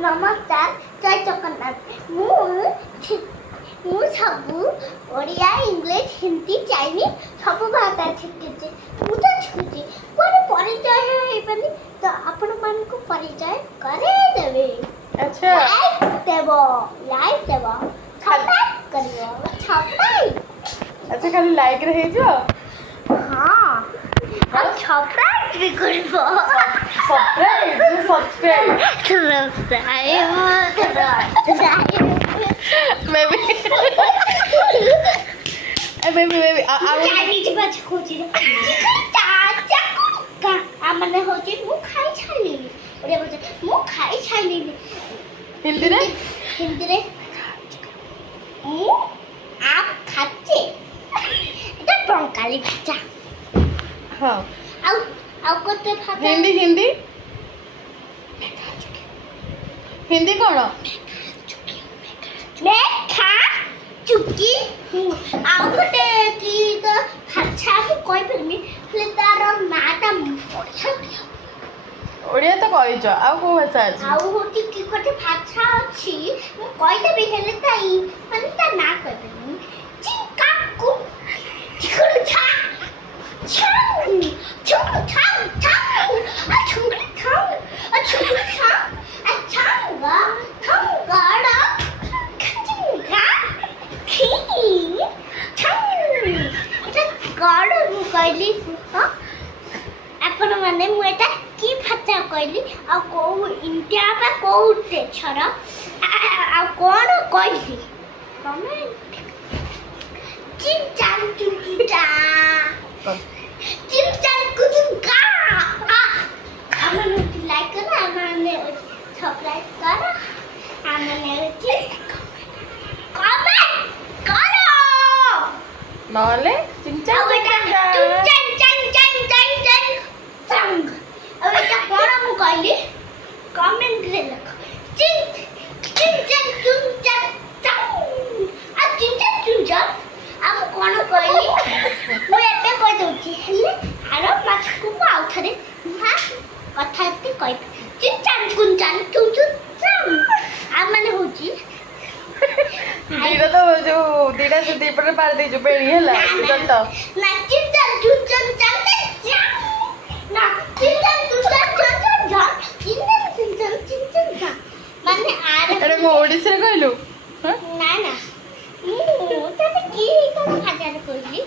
नमस्कार जय जगन्नाथ मु सबू ओडिया इंग्लिश हिंदी चाइनीज सब भाषा शिखी मुझे शिखुची कोन परिचय हेबनी तो आपण मान को परिचय करे देबे। अच्छा लाइक देबो सब्सक्राइब करियो सब्सक्राइब। अच्छा खाली लाइक रहे जो हां और सब्सक्राइब भी करबो सब्सक्राइब मैं चाइनीज बात खोजी चाचा का आमने होची मु खाई छाली ओरे बोल मु खाई छाली हिंदी रे मु आप खाचे এটা বঙ্গালী ভাষা। हां ଆଉ कोते भाषा हिंदी कौन मेखा चुकी आउ गोटे की तो भाषा को कोइ परमी ले तार नाटा ओडिया तो कहिछ आ को भाषा अछि आउ होती की गोटे भाषा अछि मु कहि देबी हेले ताई माने ता ना कहि परमी चिका कु चिकु छा छाउ छुंग छाउ छाउ आ छुंग छाउ आ छुंग छाउ आ छाउगा थंगाड़ा खचिंगा खी छाउ এটা গাড় মু কইলি হ আপন মানে মু এটা কি ভাষা কইলি आ को इंडिया बा को देशर आ कोन कइली कमेंट चिन चान चुकीटा चिन चान कुचुका हमने लाइक करा हमने सब्सक्राइब करा हमने कमेंट करो नले चिंचा चन चन चन चन चन संग अब এটা কোন মু কইলি কমেন্ট রে লেখো চিন চিন চন চুন চন চং আ চিন চন চুন চন আম কোন কইলি মু এতে কই দউছি হেলে আর মাছকু আউ থরে হা কথাতে কই চিন চন কুন চন চুন চুন চং আ মানে হউছি दीदा तो जो दीदा से दीपर पार दे जो पेड़ी है ला तो ना चिन चन चुन चन चंग चंग ना चिन चन चुन चन चन चन चिन चन चिन चन माने आरे अरे मो ओडिसा रे कहलु ना ना तते की तो भाषा रे कहली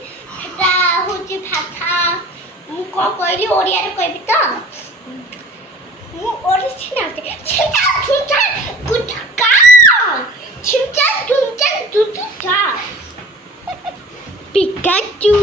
एटा होची भाषा मु को कहली ओडिया रे कहबी तो मु ओडिसी ना छिटा छुटा कुटका छिटा छुटा छुटा पिकाचू